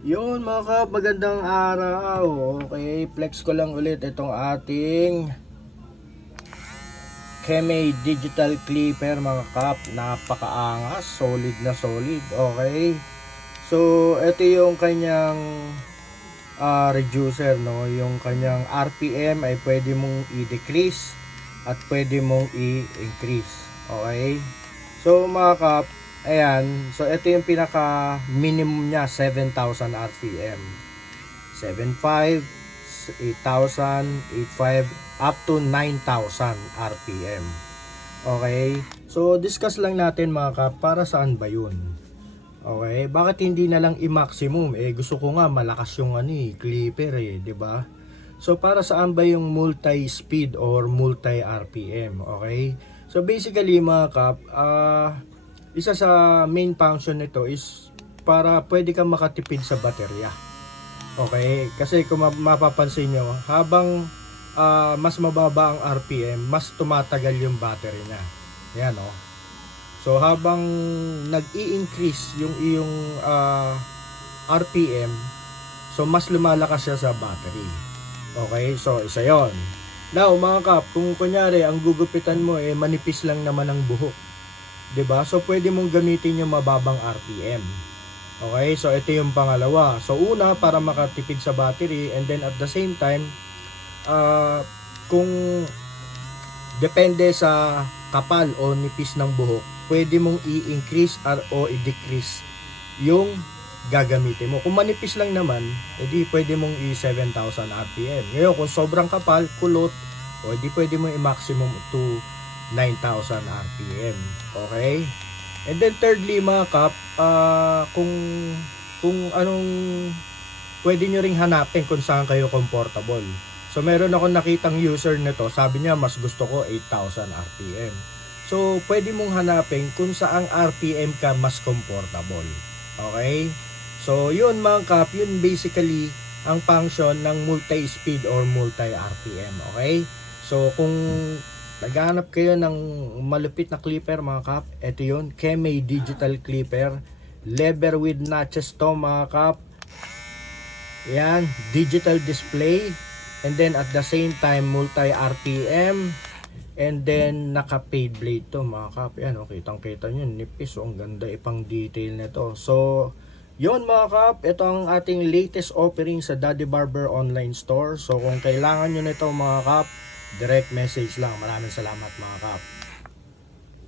Yun mga kap, magandang araw. Okay, flex ko lang ulit itong ating Keme Digital Clipper mga kap. Napakaangas, solid na solid. Okay. So, ito yung kanyang ah, reducer, no? Yung kanyang RPM ay pwede mong i-decrease at pwede mong i-increase. Okay? So, mga kap, Ayan, so ito yung pinaka minimum niya 7,000 RPM. 7,500, 8,000, 8,500 up to 9,000 RPM. Okay? So discuss lang natin mga kap para saan ba 'yun? Okay? Bakit hindi na lang i-maximum? Eh gusto ko nga malakas yung ano eh, clipper eh, 'di ba? So para saan ba yung multi-speed or multi-RPM? Okay? So basically mga kap, ah isa sa main function nito is para pwede kang makatipid sa baterya. Okay? Kasi kung ma- mapapansin nyo, habang ah, mas mababa ang RPM, mas tumatagal yung battery niya. Yan oh. So habang nag-i-increase yung iyong ah, RPM, so mas lumalakas siya sa battery. Okay? So isa yon. Now mga kap, kung kunyari ang gugupitan mo eh manipis lang naman ang buhok 'di ba? So pwede mong gamitin yung mababang RPM. Okay? So ito yung pangalawa. So una para makatipid sa battery and then at the same time ah kung depende sa kapal o nipis ng buhok, pwede mong i-increase or o i-decrease yung gagamitin mo. Kung manipis lang naman, edi pwede mong i-7,000 RPM. Ngayon, kung sobrang kapal, kulot, o edi pwede mo i-maximum to 9,000 RPM. Okay? And then thirdly mga kap, ah, kung kung anong pwede nyo ring hanapin kung saan kayo comfortable. So meron ako nakitang user nito, sabi niya mas gusto ko 8,000 RPM. So pwede mong hanapin kung saang RPM ka mas comfortable. Okay? So yun mga kap, yun basically ang function ng multi-speed or multi-RPM. Okay? So kung Naghahanap kayo ng malupit na clipper mga kap. Ito yun, Keme Digital Clipper. Lever with notches to mga kap. Yan, digital display. And then at the same time, multi RPM. And then naka-fade blade to mga kap. Yan, oh, kitang kita nyo, nipis. Oh, ang ganda ipang detail nito. So, yun mga kap, ito ang ating latest offering sa Daddy Barber online store. So kung kailangan nyo nito mga kap, direct message lang. Maraming salamat mga kap.